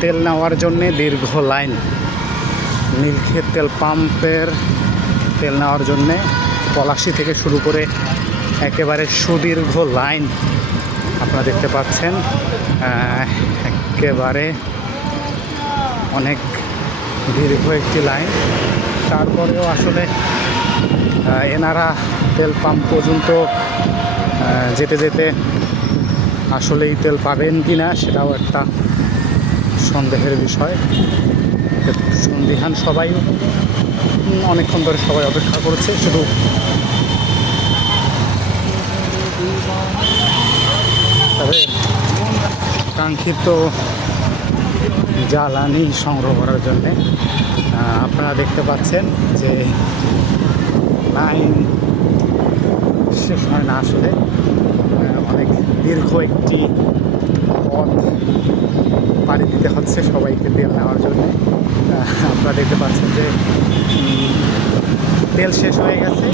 তেল নেওয়ার জন্যে দীর্ঘ লাইন। নীলক্ষেত তেল পাম্পের তেল নেওয়ার জন্যে পলাশী থেকে শুরু করে একেবারে সুদীর্ঘ লাইন আপনারা দেখতে পাচ্ছেন। একেবারে অনেক দীর্ঘ একটি লাইন। তারপরেও আসলে এনারা তেল পাম্প পর্যন্ত যেতে যেতে আসলেই তেল পাবেন কি না সেটাও একটা সন্দেহের বিষয়। সন্দিহান সবাই, অনেকক্ষণ ধরে সবাই অপেক্ষা করছে শুধু তবে কাঙ্ক্ষিত জ্বালানি সংগ্রহ করার জন্যে। আপনারা দেখতে পাচ্ছেন যে লাইন শেষ হয় না আসলে, অনেক দীর্ঘ একটি পথ পাড়ি দিতে হচ্ছে সবাইকে তেল নেওয়ার জন্য। আপনারা দেখতে পাচ্ছেন যে তেল শেষ হয়ে গেছে,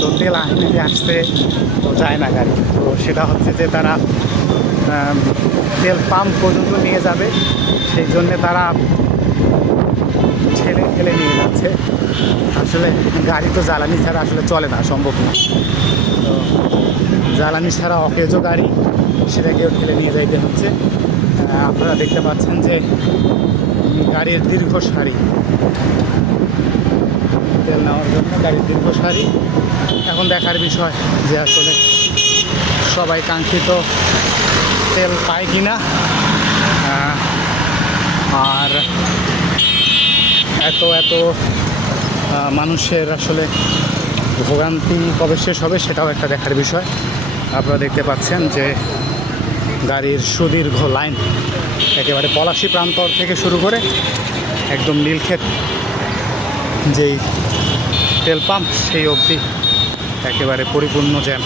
তো তেল আসতে তো যায় না গাড়ি। তো সেটা হচ্ছে যে তারা তেল পাম্প পর্যন্ত নিয়ে যাবে, সেই জন্যে তারা ঠেলে ঠেলে নিয়ে যাচ্ছে। আসলে গাড়ি তো জ্বালানি ছাড়া আসলে চলে না, সম্ভব না। তো জ্বালানি ছাড়া অকেজো গাড়ি, সেটাকেও ঠেলে নিয়ে যাইতে হচ্ছে। আপনারা দেখতে পাচ্ছেন যে গাড়ির দীর্ঘ সারি, তেল নেওয়ার জন্য গাড়ির দীর্ঘ সারি। এখন দেখার বিষয় যে আসলে সবাই কাঙ্ক্ষিত তেল পায় কি না, আর এত এত মানুষের আসলে ভোগান্তি কবে শেষ হবে সেটাও একটা দেখার বিষয়। আপনারা দেখতে পাচ্ছেন যে গাড়ির সুদীর্ঘ লাইন একেবারে পলাশী প্রান্তর থেকে শুরু করে একদম নীলক্ষেত যেই তেল পাম্প সেই অবধি একেবারে পরিপূর্ণ জ্যাম।